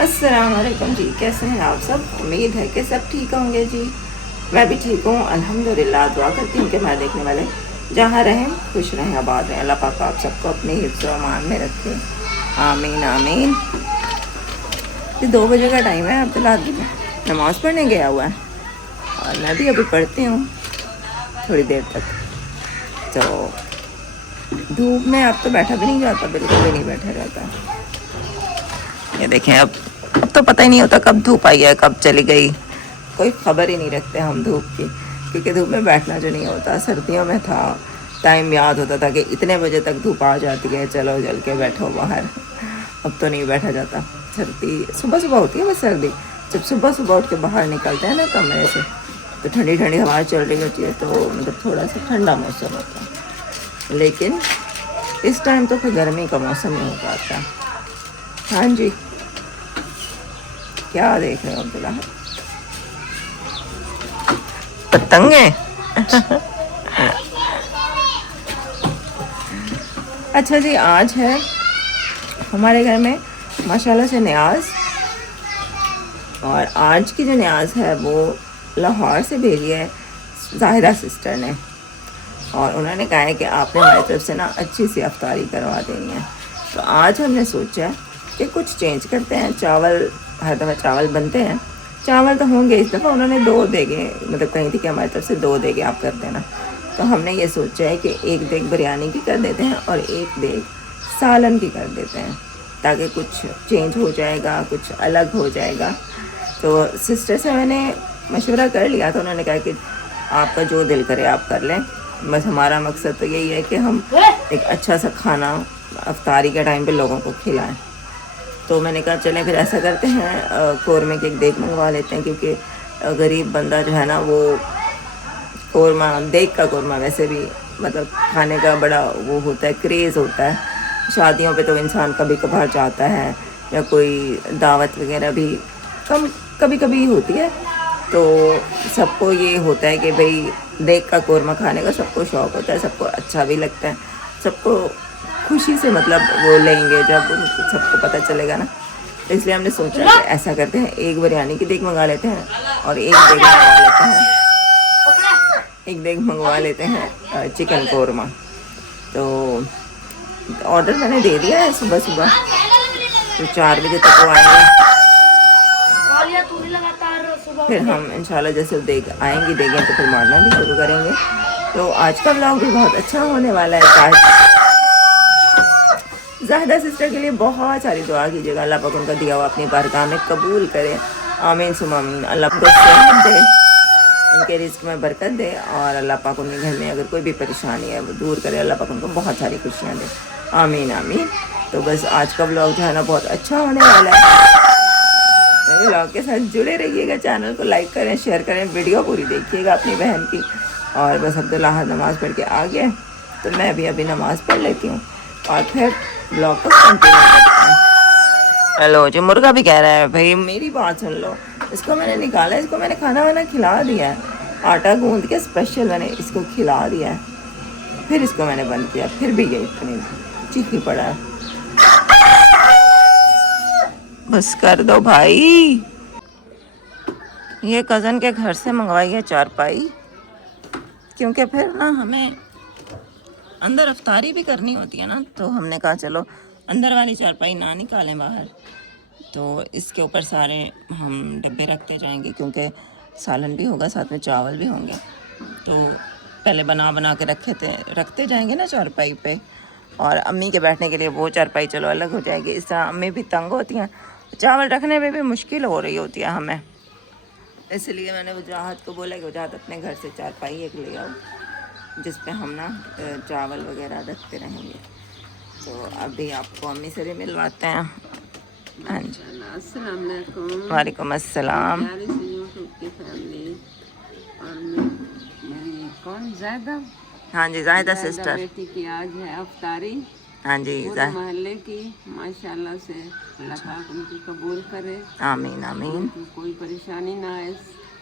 अस्सलाम वालेकुम जी, कैसे हैं आप सब। उम्मीद है कि सब ठीक होंगे जी। मैं भी ठीक हूँ अल्हम्दुलिल्लाह। दुआ करती हूँ कि मैं देखने वाले जहाँ रहें खुश रहें आबाद रहें। अल्लाह पाक आप सबको अपने हिफ्ज़ व अमान में रखें, आमीन आमीन। ये 2 बजे का टाइम है, अब्दुल्ला नमाज़ पढ़ने गया हुआ है और मैं भी अभी पढ़ती हूँ थोड़ी देर तक। तो धूप में अब तो बैठा भी नहीं जाता, बिल्कुल भी नहीं बैठा जाता। ये देखें, अब तो पता ही नहीं होता कब धूप आई है कब चली गई, कोई ख़बर ही नहीं रखते हम धूप की, क्योंकि धूप में बैठना जो नहीं होता। सर्दियों में था, टाइम याद होता था कि इतने बजे तक धूप आ जाती है, चलो जल के बैठो बाहर। अब तो नहीं बैठा जाता। सर्दी सुबह सुबह होती है, बस सर्दी जब सुबह सुबह उठ के बाहर निकलते हैं ना कमरे से, तो ठंडी ठंडी हवा चल रही होती है, तो मतलब थोड़ा सा ठंडा मौसम होता है। लेकिन इस टाइम तो फिर गर्मी का मौसम ही हो जाता है। हाँ जी, क्या देख रहे हो अब्दुल्ला? पतंगे। अच्छा जी, आज है हमारे घर में माशाल्लाह से न्याज, और आज की जो न्याज है वो लाहौर से भेजी है जाहिरा सिस्टर ने, और उन्होंने कहा है कि आपने हमारी तरफ से ना अच्छी सी अफ्तारी करवा देनी है। तो आज हमने सोचा है कि कुछ चेंज करते हैं। चावल, हर दफ़ा चावल बनते हैं, चावल तो होंगे। इस दफ़ा उन्होंने 2 देगे, मतलब कहीं थी कि हमारी तरफ से 2 देगे आप कर देना। तो हमने ये सोचा है कि एक देग बिरयानी की कर देते हैं और एक देग सालन की कर देते हैं, ताकि कुछ चेंज हो जाएगा, कुछ अलग हो जाएगा। तो सिस्टर से मैंने मशवरा कर लिया, तो उन्होंने कहा कि आपका जो दिल करे आप कर लें। बस हमारा मकसद तो यही है कि हम एक अच्छा सा खाना अफ्तारी के टाइम पे लोगों को खिलाएं। तो मैंने कहा चलें फिर ऐसा करते हैं, कौरमे की एक देग मंगवा लेते हैं, क्योंकि गरीब बंदा जो है ना वो कौरमा, देग का कौरमा वैसे भी मतलब खाने का बड़ा वो होता है, क्रेज़ होता है। शादियों पे तो इंसान कभी कभार जाता है, या कोई दावत वगैरह भी कभी कभी होती है, तो सबको ये होता है कि भाई देग का कौरमा खाने का सबको शौक़ होता है, सबको अच्छा भी लगता है, सबको खुशी से मतलब वो लेंगे जब सबको पता चलेगा ना। तो इसलिए हमने सोचा कि ऐसा करते हैं, एक बिरयानी की देग मंगा लेते हैं और एक देग मंगवा लेते हैं चिकन कौरमा। तो ऑर्डर मैंने दे दिया है सुबह सुबह, तो 4 बजे तक वो आएंगे। फिर हम इंशाल्लाह जैसे देग आएंगी देखें तो फिर मारना भी शुरू करेंगे। तो आज का व्लॉग भी बहुत अच्छा होने वाला है। ज़ाहिदा सिस्टर के लिए बहुत सारी दुआ कीजिएगा, अल्लाह पाक उनका दिया हुआ अपनी बारगाह में कबूल करे, आमीन सुम आमीन। अल्लाह को सेहत दे, उनके रिस्क में बरकत दे, और अल्लाह पाक उनके घर में अगर कोई भी परेशानी है वो दूर करे। अल्लाह पाक उनको बहुत सारी खुशियाँ दे, आमीन आमीन। तो बस आज का व्लॉग जो है ना बहुत अच्छा होने वाला है। व्लॉग के साथ जुड़े रहिएगा, चैनल को लाइक करें, शेयर करें, वीडियो पूरी देखिएगा अपनी बहन की। और बस अब्दुल्ला नमाज़ पढ़ के आ गए, तो मैं भी अभी नमाज़ पढ़ लेती हूँ और फिर ब्लॉग को कंटिन्यू करते हैं। हेलो जी, मुर्गा भी कह रहा है भाई मेरी बात सुन लो। इसको मैंने निकाला, इसको मैंने खाना वाना खिला दिया है, आटा गूंद के स्पेशल मैंने इसको खिला दिया है। फिर इसको मैंने बंद किया, फिर भी ये इतनी चीखी पड़ा है। बस कर दो भाई। ये कज़न के घर से मंगवाई है चारपाई, क्योंकि फिर ना हमें अंदर अफ्तारी भी करनी होती है ना, तो हमने कहा चलो अंदर वाली चारपाई ना निकालें बाहर, तो इसके ऊपर सारे हम डब्बे रखते जाएंगे, क्योंकि सालन भी होगा साथ में चावल भी होंगे। तो पहले बना के रखते जाएंगे ना चारपाई पे, और अम्मी के बैठने के लिए वो चारपाई चलो अलग हो जाएगी। इस तरह अम्मी भी तंग होती हैं, चावल रखने में भी मुश्किल हो रही होती है हमें। इसलिए मैंने वजाहत को बोला कि वजाहत अपने घर से चारपाई एक ले आओ, जिस पे हम ना चावल वगैरह रखते रहेंगे। तो अभी आपको अम्मी से भी मिलवाते हैं। हाँ जी, अस्सलाम वालेकुम। वालेकुम अस्सलाम। कौन ज़ायदा? हाँ जी, जाहिदा सिस्टर। बेटी की आज है अफ्तारी, हाँ जी, पूरे मोहल्ले की, माशाल्लाह से अल्लाह पाक उनकी कबूल करे, आमीन आमीन कोई परेशानी ना आए,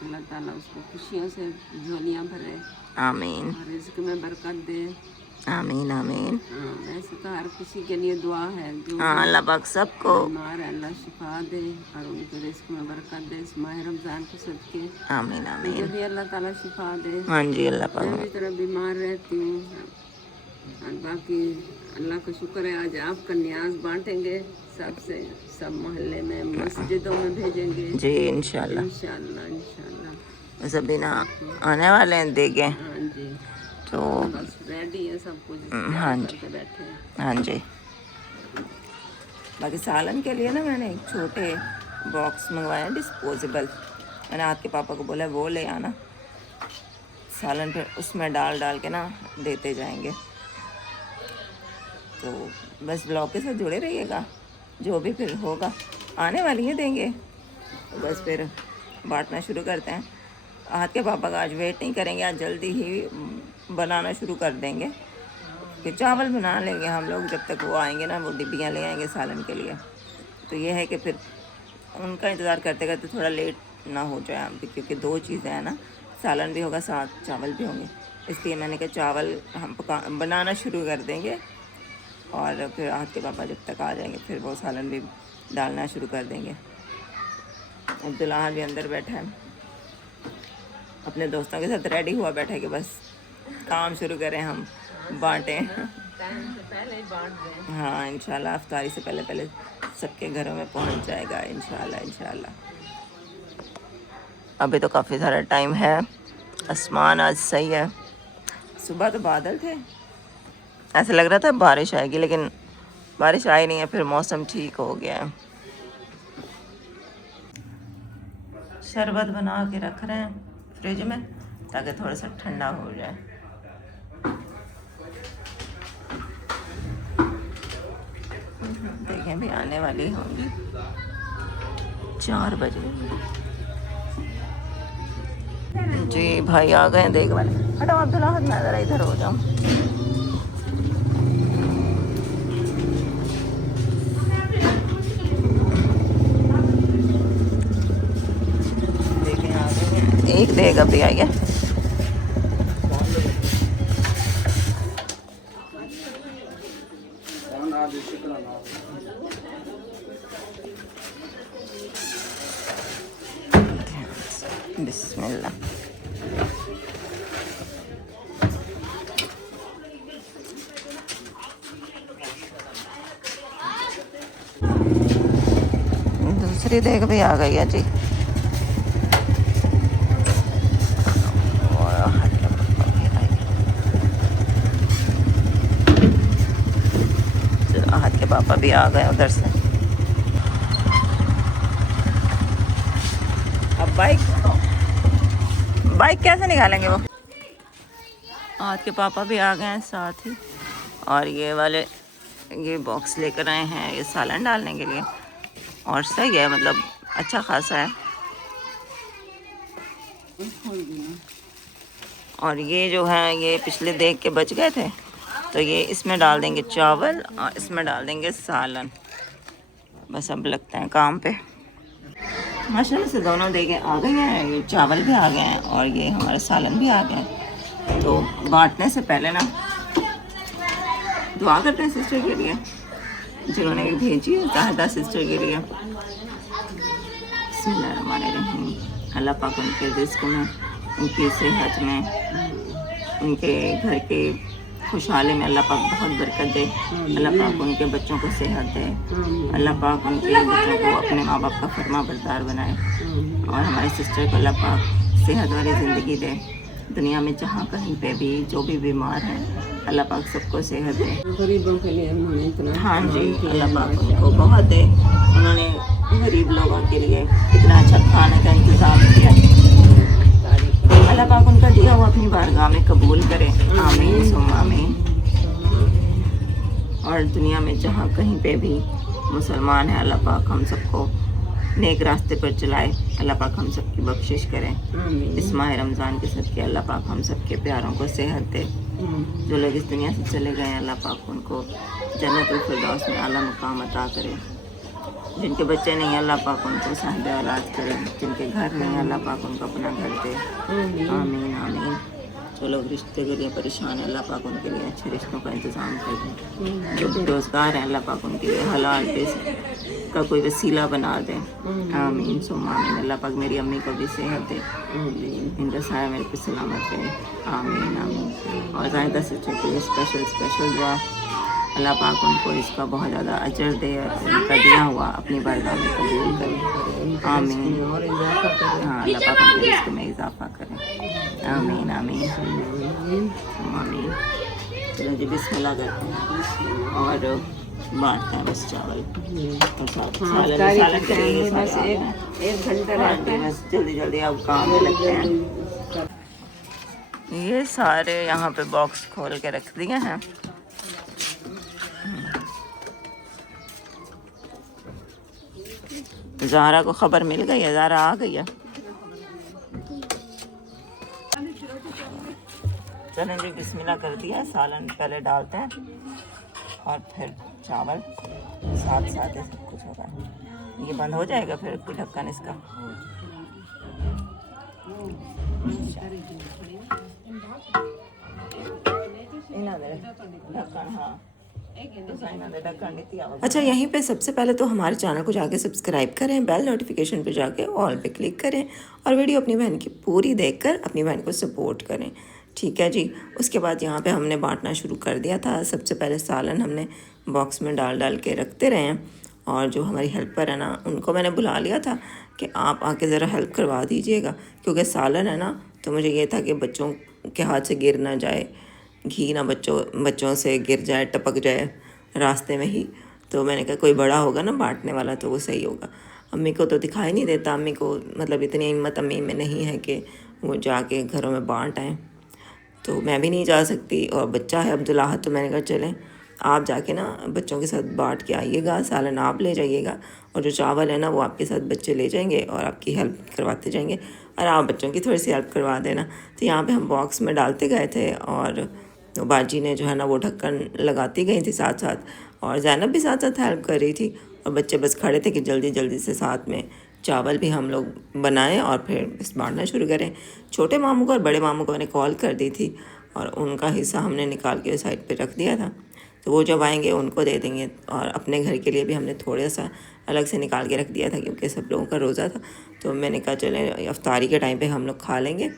अल्लाह ताला उसको खुशियों से झोलियाँ भरे, आमीन और रिज़्क़ में बरकत दे, आमीन आमीन। हाँ, वैसे तो हर किसी के लिए दुआ है, जो हाँ, अल्लाह पाक सबको बीमार है अल्लाह शिफा दे और उनके रिस्क में बरकत दे, इस माह रमज़ान के सदके आमीन मुझे आमीन। भी अल्लाह ताला शिफा दे। हाँ जी, अल्लाह मैं भी पाक। तरह बीमार रहती हूँ और बाकी अल्लाह का शुक्र है आज आपका न्याज बांटेंगे सबसे, सब मोहल्ले में मस्जिदों में भेजेंगे जी इंशाल्लाह। इंशाल्लाह इंशाल्लाह। सभी ना आने वाले हैं देंगे हाँ जी, तो। बस रेडी है सब कुछ, हाँ तैयार जी करके बैठे हैं। हाँ जी। बाकी सालन के लिए ना मैंने एक छोटे बॉक्स मंगवाए हैं डिस्पोजेबल। मैंने आपके पापा को बोला वो ले आना, सालन फिर उसमें डाल डाल के ना देते जाएंगे। तो बस ब्लॉग के साथ जुड़े रहिएगा, जो भी फिर होगा आने वाली है देंगे। तो बस फिर बांटना शुरू करते हैं। हाथ के पापा का आज वेट नहीं करेंगे, आज जल्दी ही बनाना शुरू कर देंगे। फिर चावल बना लेंगे हम लोग, जब तक वो आएंगे ना वो डिब्बियाँ ले आएंगे सालन के लिए। तो ये है कि फिर उनका इंतज़ार करते करते थोड़ा लेट ना हो जाए हम भी, क्योंकि दो चीज़ें हैं ना, सालन भी होगा साथ चावल भी होंगे। इसलिए मैंने कहा चावल हम बनाना शुरू कर देंगे और फिर हाथ के पापा जब तक आ जाएंगे फिर वो सालन भी डालना शुरू कर देंगे। अब्दुल्ला भी अंदर बैठा है, अपने दोस्तों के साथ रेडी हुआ बैठा है कि बस काम शुरू करें, हम बांटें। हाँ इंशाल्लाह इफ्तारी से पहले पहले सबके घरों में पहुंच जाएगा इंशाल्लाह इंशाल्लाह। अभी तो काफ़ी सारा टाइम है, आसमान आज सही है। सुबह तो बादल थे, ऐसा लग रहा था बारिश आएगी, लेकिन बारिश आई नहीं है, फिर मौसम ठीक हो गया है। शरबत बना के रख रहे हैं फ्रिज में ताकि थोड़ा सा ठंडा हो जाए। देखें भी आने वाली होंगी 4 बजे। जी भाई आ गए हैं, देख वाले। हटाओ अब्दुल्ला, मैं ज़रा इधर हो जाऊँ। देखें आ गए, एक देगा भी आ गया। बिस्मिल्लाह। दूसरी देख भी आ गई है जी। हाथ के पापा भी आ गए उधर से। अब बाइक कैसे निकालेंगे वो। हाथ के पापा भी आ गए हैं साथ ही, और ये वाले ये बॉक्स लेकर आए हैं ये सालन डालने के लिए। और सही है, मतलब अच्छा खासा है। और ये जो है ये पिछले देख के बच गए थे, तो ये इसमें डाल देंगे चावल और इसमें डाल देंगे सालन। बस अब लगते हैं काम पे। माशाल्लाह से दोनों देखे आ गए हैं, ये चावल भी आ गए हैं और ये हमारा सालन भी आ गया है। तो बांटने से पहले ना दुआ करते हैं सिस्टर के लिए जिन्होंने भेजी है, ताहिदा सिस्टर के लिए। बिस्मिल्लाहिर्रहमानिर्रहीम। अल्लाह पाक उनके रिज़्क़ में, उनकी सेहत में, उनके घर के खुशहाली में अल्लाह पाक बहुत बरकत दे। अल्लाह पाक उनके बच्चों को सेहत दे। अल्लाह पाक उनके बच्चों को अपने माँ बाप का फरमा बरदार बनाए। और हमारे सिस्टर को अल्लाह पाक सेहत वाली ज़िंदगी दे। दुनिया में जहाँ कहीं पे भी जो भी बीमार है अल्लाह पाक सबको सेहत दे। गरीबों के लिए उन्होंने इतना, हाँ जी, अल्लाह पाक उनको बहुत दे। उन्होंने गरीब लोगों के लिए इतना अच्छा खाने का इंतज़ाम किया। अल्लाह पाक उनका दिया हुआ अपनी बारगाह में कबूल करे। आमीन सुम्मा आमीन। और दुनिया में जहाँ कहीं पे भी मुसलमान है अल्लाह पाक हम सबको नेक रास्ते पर चलाए। अल्लाह पाक हम सबकी बख्शिश करें। इस माह रमज़ान के सदके अल्लाह पाक हम सबके प्यारों को सेहत दे। जो लोग इस दुनिया से चले गए अल्लाह पाक उनको जन्नतुल फिरदौस में आला मुकाम अता करे। जिनके बच्चे नहीं अल्लाह पाक उनको साहिब औलाद करे। जिनके घर नहीं अल्लाह पाक उनको अपना घर दे। आमीन आमीन। जो लोग रिश्ते के लिए परेशान हैं, अल्लाह पाक उनके लिए अच्छे रिश्तों का इंतज़ाम कर दें। जो बेरोज़गार हैं, अल्लाह पाक उनके लिए हलाल पैसे का कोई वसीला बना दें। आमीन सुम्मा आमीन। अल्लाह पाक मेरी अम्मी को भी सेहत दे, इनका साया मेरे पे सलामत रहे। आमीन आमीन। और ज़ाहिदा से लिए स्पेशल दुआ, अल्लाह पाक उनको इसका बहुत ज़्यादा अजर दे, उनका दिया हुआ अपनी बारगाह में कबूल करे। आमीन। हाँ, अल्लाह पाक उनके रिज़्क़ में इजाफ़ा करे। आमीन आमीन आमीन। चलो जी बिस्मिल्लाह करते हैं और बांटते हैं बस चावल और सालन के लिए बस एक घंटा रहता है। बस जल्दी अब काम में लगते हैं। ये सारे यहाँ पे बॉक्स खोल के रख दिए हैं। ज़ारा को खबर मिल गई है, ज़ारा आ गई है। चलें जी बिस्मिल्लाह कर दिया। सालन पहले डालते हैं और फिर चावल साथ साथ ही सब कुछ होगा। ये बंद हो जाएगा फिर कोई ढक्कन इसका। ढक्कन हाँ। अच्छा, यहीं पे सबसे पहले तो हमारे चैनल को जाके सब्सक्राइब करें, बेल नोटिफिकेशन पे जाके ऑल पे क्लिक करें और वीडियो अपनी बहन की पूरी देखकर अपनी बहन को सपोर्ट करें। ठीक है जी। उसके बाद यहाँ पे हमने बांटना शुरू कर दिया था। सबसे पहले सालन हमने बॉक्स में डाल के रखते रहे हैं और जो हमारी हेल्पर है ना, उनको मैंने बुला लिया था कि आप आके ज़रा हेल्प करवा दीजिएगा, क्योंकि सालन है ना, तो मुझे ये था कि बच्चों के हाथ से गिर ना जाए, घी ना बच्चों से गिर जाए, टपक जाए रास्ते में ही। तो मैंने कहा कोई बड़ा होगा ना बांटने वाला तो वो सही होगा। अम्मी को तो दिखाई नहीं देता, अम्मी को मतलब इतनी हिम्मत अम्मी में नहीं है कि वो जाके घरों में बांट आएँ, तो मैं भी नहीं जा सकती। और बच्चा है अब्दुल्लाह, तो मैंने कहा चलें आप जाके ना बच्चों के साथ बांट के आइएगा, सालन आप ले जाइएगा और जो चावल है ना वो आपके साथ बच्चे ले जाएंगे और आपकी हेल्प करवाते जाएंगे और आप बच्चों की थोड़ी सी हेल्प करवा देना। तो यहाँ पे हम बॉक्स में डालते गए थे और बाजी ने जो है ना वो ढक्कन लगाती गई थी साथ साथ, और ज़ैनब भी साथ साथ हेल्प कर रही थी और बच्चे बस खड़े थे कि जल्दी से साथ में चावल भी हम लोग बनाएं और फिर बस बांटना शुरू करें। छोटे मामू को और बड़े मामू को मैंने कॉल कर दी थी और उनका हिस्सा हमने निकाल के साइड पे रख दिया था, तो वो जब आएंगे उनको दे देंगे। और अपने घर के लिए भी हमने थोड़ा सा अलग से निकाल के रख दिया था क्योंकि सब लोगों का रोज़ा था। तो मैंने कहा चले अफ्तारी के टाइम पे हम लोग खा लेंगे।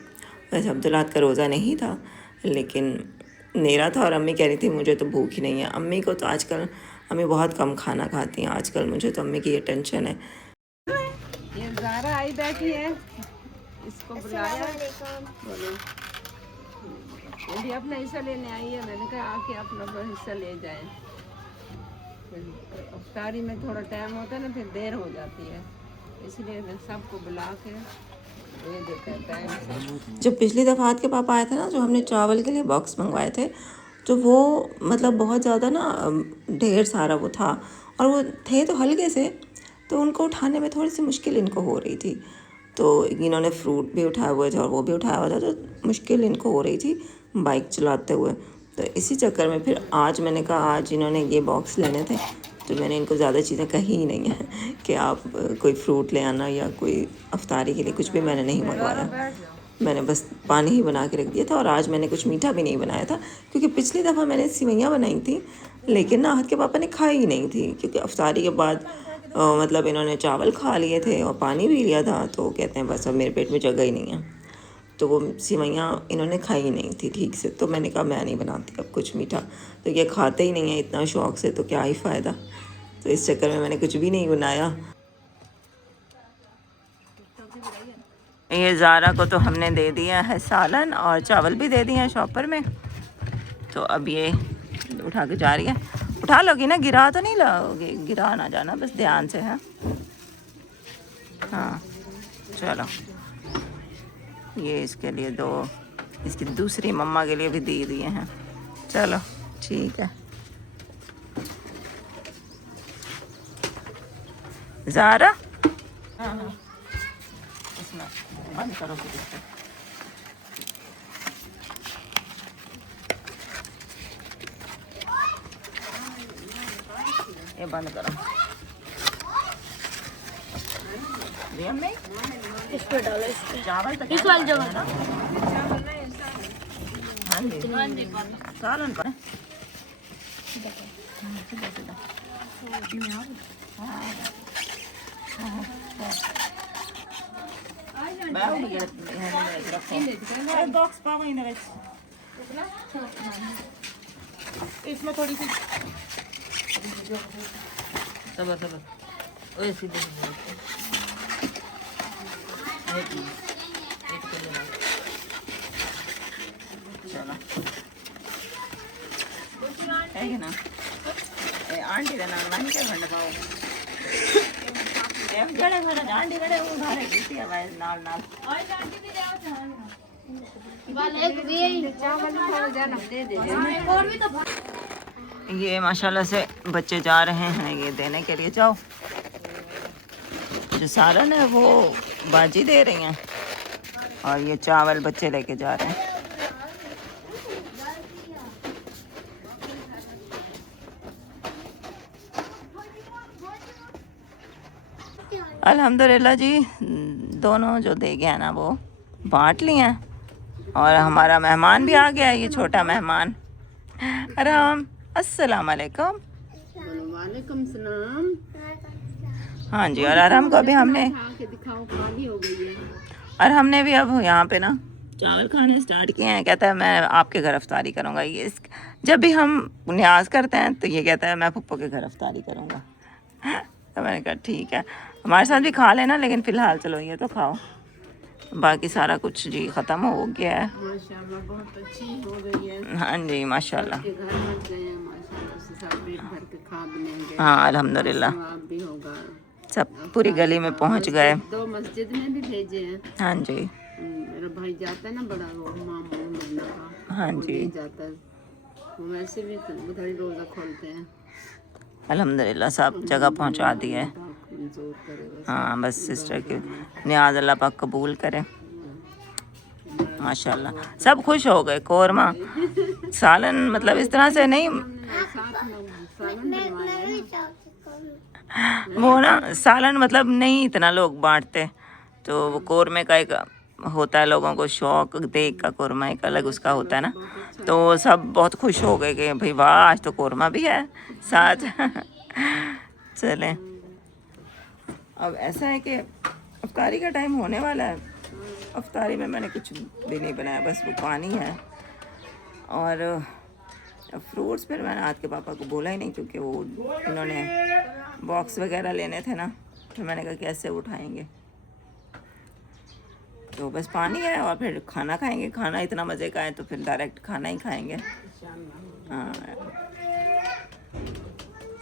वैसे अब्दुल्लाह का रोज़ा नहीं था लेकिन मेरा था और अम्मी कह रही थी मुझे तो भूख ही नहीं है। अम्मी को तो आजकल, अम्मी बहुत कम खाना खाती हैं आजकल, मुझे तो अम्मी की ये टेंशन है। ये ज़ारा आई बैठी है, इसको बुलाया, बोलो ये भी अपना हिस्सा लेने आई है। मैंने कहा आके अपना हिस्सा ले जाए। फिर अफ्तारी में थोड़ा टाइम होता है ना, फिर देर हो जाती है, इसलिए सबको बुला के दे देते हैं टाइम से। जब पिछली दफ़ा आपके पापा आए थे ना, जो हमने चावल के लिए बॉक्स मंगवाए थे, तो वो मतलब बहुत ज़्यादा ना ढेर सारा वो था और वो थे तो हल्के से, तो उनको उठाने में थोड़ी सी मुश्किल इनको हो रही थी। तो इन्होंने फ्रूट भी उठाए हुए थे और वो भी उठाया हुआ था, तो मुश्किल इनको हो रही थी बाइक चलाते हुए। तो इसी चक्कर में फिर आज मैंने कहा आज इन्होंने ये बॉक्स लेने थे, तो मैंने इनको ज़्यादा चीज़ें कही ही नहीं है कि आप कोई फ्रूट ले आना या कोई अफ्तारी के लिए कुछ भी मैंने नहीं मंगवाया। मैंने बस पानी ही बना के रख दिया था और आज मैंने कुछ मीठा भी नहीं बनाया था क्योंकि पिछली दफ़ा मैंने सिवैयाँ बनाई थी लेकिन ना के पापा ने खाई ही नहीं थी, क्योंकि अफ्तारी के बाद मतलब इन्होंने चावल खा लिए थे और पानी भी लिया था, तो कहते हैं बस अब मेरे पेट में जगह ही नहीं है, तो वो सिवैयाँ इन्होंने खाई ही नहीं थी ठीक से। तो मैंने कहा मैं नहीं बनाती अब कुछ मीठा, तो ये खाते ही नहीं है इतना शौक़ से, तो क्या ही फ़ायदा। तो इस चक्कर में मैंने कुछ भी नहीं बनाया। ये ज़ारा को तो हमने दे दिया है सालन और चावल भी दे दिए हैं शॉपर में, तो अब ये उठा के जा रही है। उठा लोगी ना, गिरा तो नहीं लोगी, गिरा ना जाना बस ध्यान से है। हाँ चलो, ये इसके लिए दो, इसकी दूसरी मम्मा के लिए भी दे दिए हैं। चलो ठीक है। ज़ारा हाँ इसमें बंद करो फिर इसको। ये बंद करो। इस पर डालो, चावल इस वाले जो है ना, सालन पर बॉक्स पाओ इसमें थोड़ी सी सबर ओए सीधे चलो है ना आंटी का नाम वन के बंद पाओ जड़े घर आंटी गड़े वो घर किसी आवाज नाल नाल ये माशाल्लाह से बच्चे जा रहे हैं ये देने के लिए। जाओ जो सालन है वो बाजी दे रही हैं और ये चावल बच्चे लेके जा रहे हैं। अल्हम्दुलिल्लाह जी दोनों जो दे गया ना वो बांट लिए हैं और हमारा मेहमान भी आ गया है, ये छोटा मेहमान आराम। अस्सलाम वालेकुम। वालेकुम सलाम। हाँ जी और आराम को अभी हमने दिखाओ खाली हो गई है और हमने भी अब यहाँ पे ना चावल खाने स्टार्ट किए हैं। कहता है मैं आपके घर अफ्तारी करूँगा। ये जब भी हम न्याज करते हैं तो ये कहता है मैं पप्पो के घर अफ्तारी करूँगा। तो मैंने कहा ठीक है हमारे साथ भी खा लेना लेकिन फ़िलहाल चलो ये तो खाओ। बाकी सारा कुछ जी ख़त्म हो गया है माशाल्लाह बहुत अच्छी हो गई है। हाँ जी माशाल्लाह के घर मच गए हैं माशाल्लाह से सब पेट भर के खा भी लेंगे। हाँ अल्हम्दुलिल्लाह सवाब भी होगा। सब पूरी गली में पहुंच गए। 2 मस्जिद में भी भेजे हैं। हाँ जी मेरा भाई जाता है ना बड़ा वो मामू मदना का हाँ वो जी नहीं जाता है वो वैसे भी उधर ही रोज़ा खोलते हैं। अल्हम्दुलिल्लाह सब जगह पहुंचा दी है। मंजूर करे बस। हाँ बस सिस्टर की नियाज अल्लाह पाक कबूल करे माशाल्लाह। सब खुश हो गए। कोरमा सालन मतलब इस तरह से नहीं साथ में सालन बनवाया है। वो ना सालन मतलब नहीं इतना लोग बांटते तो वो कोरमे का एक होता है लोगों को शौक देख का कोरमा एक अलग उसका होता है ना। तो सब बहुत खुश हो गए कि भाई वाह आज तो कोरमा भी है साथ। चलें अब ऐसा है कि अफ्तारी का टाइम होने वाला है। अफ्तारी में मैंने कुछ भी नहीं बनाया बस वो पानी है और फ्रूट्स फिर मैंने आज के पापा को बोला ही नहीं क्योंकि वो उन्होंने बॉक्स वगैरह लेने थे ना। फिर मैंने कहा कैसे उठाएंगे तो बस पानी है और फिर खाना खाएंगे। खाना इतना मज़े का है तो फिर डायरेक्ट खाना ही खाएंगे। हाँ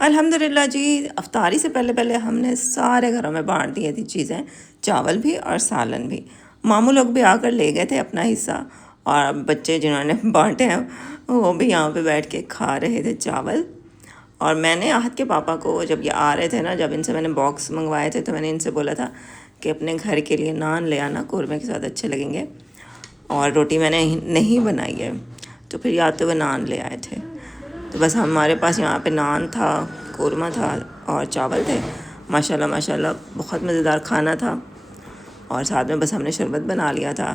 अल्हम्दुलिल्लाह जी अफ्तारी से पहले हमने सारे घरों में बांट दी थी चीज़ें चावल भी और सालन भी। मामू लोग भी आकर ले गए थे अपना हिस्सा और बच्चे जिन्होंने बांटे हैं वो भी यहाँ पे बैठ के खा रहे थे चावल। और मैंने आहत के पापा को जब ये आ रहे थे ना जब इनसे मैंने बॉक्स मंगवाए थे तो मैंने इनसे बोला था कि अपने घर के लिए नान ले आना कोरमे के साथ अच्छे लगेंगे और रोटी मैंने नहीं बनाई है तो फिर आते हुए नान ले आए थे। तो बस हमारे पास यहाँ पे नान था कोरमा था और चावल थे। माशाल्लाह माशाल्लाह बहुत मज़ेदार खाना था और साथ में बस हमने शरबत बना लिया था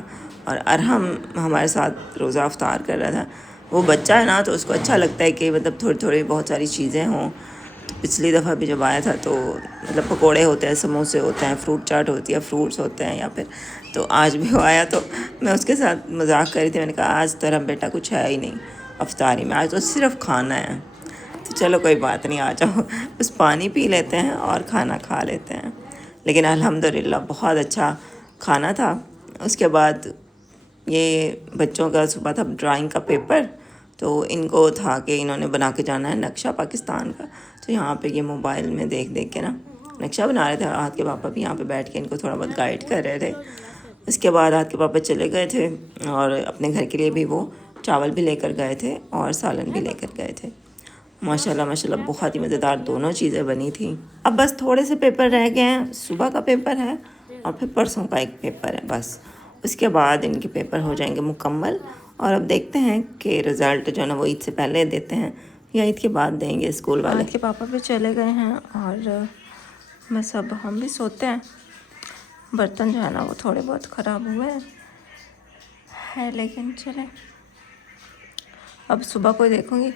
और अरहम हमारे साथ रोज़ा अफ्तार कर रहा था। वो बच्चा है ना तो उसको अच्छा लगता है कि मतलब थोड़ी थोड़ी बहुत सारी चीज़ें हों। तो पिछली दफ़ा भी जब आया था तो मतलब पकोड़े होते हैं समोसे होते हैं फ्रूट चाट होती है फ्रूट्स होते हैं या फिर तो आज भी वो आया तो मैं उसके साथ मजाक कर रही थी। मैंने कहा आज तेरा बेटा कुछ है ही नहीं अफ्तारी में आज तो सिर्फ खाना है। तो चलो कोई बात नहीं आ जाओ बस पानी पी लेते हैं और खाना खा लेते हैं। लेकिन अल्हम्दुलिल्लाह बहुत अच्छा खाना था। उसके बाद ये बच्चों का सुबह था ड्राइंग का पेपर तो इनको था कि इन्होंने बना के जाना है नक्शा पाकिस्तान का। तो यहाँ पे ये मोबाइल में देख देख के ना नक्शा बना रहे थे। आहत के पापा भी यहाँ पे बैठ के इनको थोड़ा बहुत गाइड कर रहे थे। उसके बाद आहत के पापा चले गए थे और अपने घर के लिए भी वो चावल भी लेकर गए थे और सालन भी लेकर गए थे। माशाल्लाह माशाल्लाह बहुत ही मज़ेदार दोनों चीज़ें बनी थी। अब बस थोड़े से पेपर रह गए हैं। सुबह का पेपर है और फिर परसों का एक पेपर है बस। उसके बाद इनके पेपर हो जाएंगे मुकम्मल और अब देखते हैं कि रिज़ल्ट जो है ना वो ईद से पहले देते हैं या ईद के बाद देंगे स्कूल वाले। के पापा भी चले गए हैं और बस अब हम भी सोते हैं। बर्तन जो है ना वो थोड़े बहुत ख़राब हुए हैं लेकिन चले अब सुबह को देखूँगी,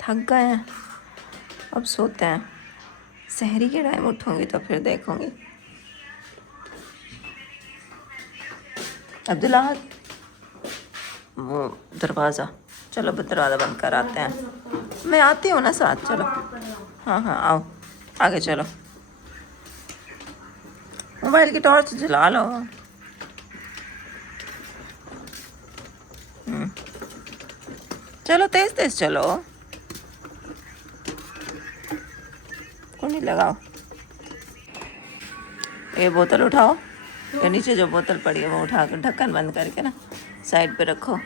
थक गए हैं, अब सोते हैं। सहरी के टाइम उठूँगी तो फिर देखूँगी। अब्दुल्ला वो दरवाज़ा, चलो दरवाज़ा बंद कर आते हैं। मैं आती हूँ ना साथ, चलो। हाँ हाँ आओ, आगे चलो। मोबाइल की टॉर्च जला लो। चलो तेज तेज चलो, कुंडी लगाओ। ये बोतल उठाओ, ये नीचे जो बोतल पड़ी है वो उठा कर ढक्कन बंद करके ना साइड पे रखो।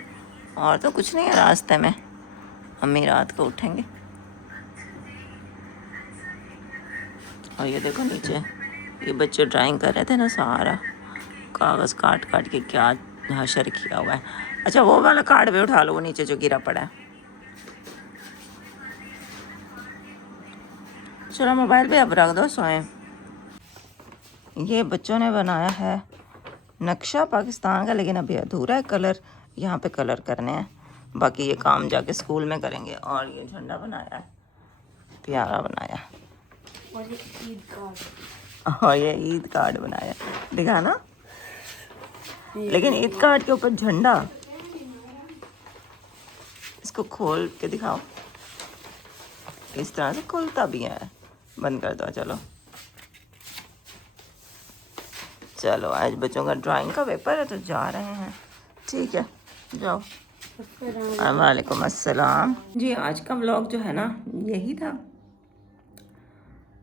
और तो कुछ नहीं है रास्ते में, अम्मी रात को उठेंगे। और ये देखो नीचे ये बच्चे ड्राइंग कर रहे थे ना, सारा कागज़ काट काट के क्या हशर किया हुआ है। अच्छा वो वाला कार्ड भी उठा लो, वो नीचे जो गिरा पड़ा है। चलो मोबाइल पे अब रख दो, सोएं। ये बच्चों ने बनाया है नक्शा पाकिस्तान का, लेकिन अभी अधूरा है। कलर यहाँ पे कलर करने हैं, बाकी ये काम जाके स्कूल में करेंगे। और ये झंडा बनाया है, प्यारा बनाया। और ये ईद कार्ड बनाया, दिखा ना। लेकिन ईद कार्ड के ऊपर झंडा, इसको खोल के दिखाओ। इस तरह से खुलता भी है, बंद कर दो। चलो चलो, आज बच्चों का ड्राइंग का पेपर है तो जा रहे हैं। ठीक है जाओ। वालेकुम अस्सलाम जी। आज का व्लॉग जो है ना यही था।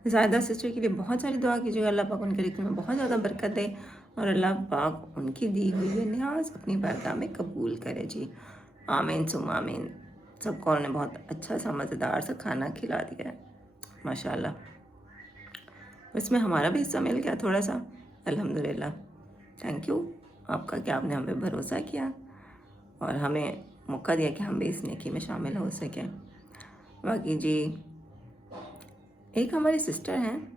ज़ायदा सिस्टर के लिए बहुत सारी दुआ कीजिएगा, अल्लाह पाक उनके रिज़्क़ में बहुत ज़्यादा बरकत दे और अल्लाह पाक उनकी दी हुई ये न्याज अपनी बारगाह में कबूल करे जी। आमीन सुम आमीन। सबको उन्होंने बहुत अच्छा सा मज़ेदार सा खाना खिला दिया है माशाल्लाह। इसमें हमारा भी हिस्सा मिल गया थोड़ा सा, अल्हम्दुलिल्लाह। थैंक यू आपका कि आपने हमें भरोसा किया और हमें मौका दिया कि हम भी इस नेकी में शामिल हो सकें। बाकी जी एक हमारी सिस्टर हैं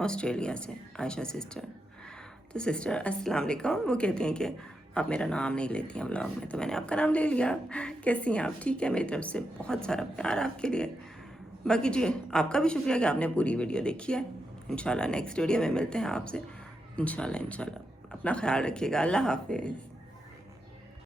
ऑस्ट्रेलिया से, आयशा सिस्टर। तो सिस्टर अस्सलाम वालेकुम। वो कहती हैं कि आप मेरा नाम नहीं लेती हैं व्लॉग में, तो मैंने आपका नाम ले लिया। कैसी हैं आप? ठीक है, मेरी तरफ से बहुत सारा प्यार आपके लिए। बाकी जी आपका भी शुक्रिया कि आपने पूरी वीडियो देखी है। इंशाल्लाह नेक्स्ट वीडियो में मिलते हैं आपसे, इंशाल्लाह। अपना ख्याल रखिएगा। अल्लाह हाफिज़।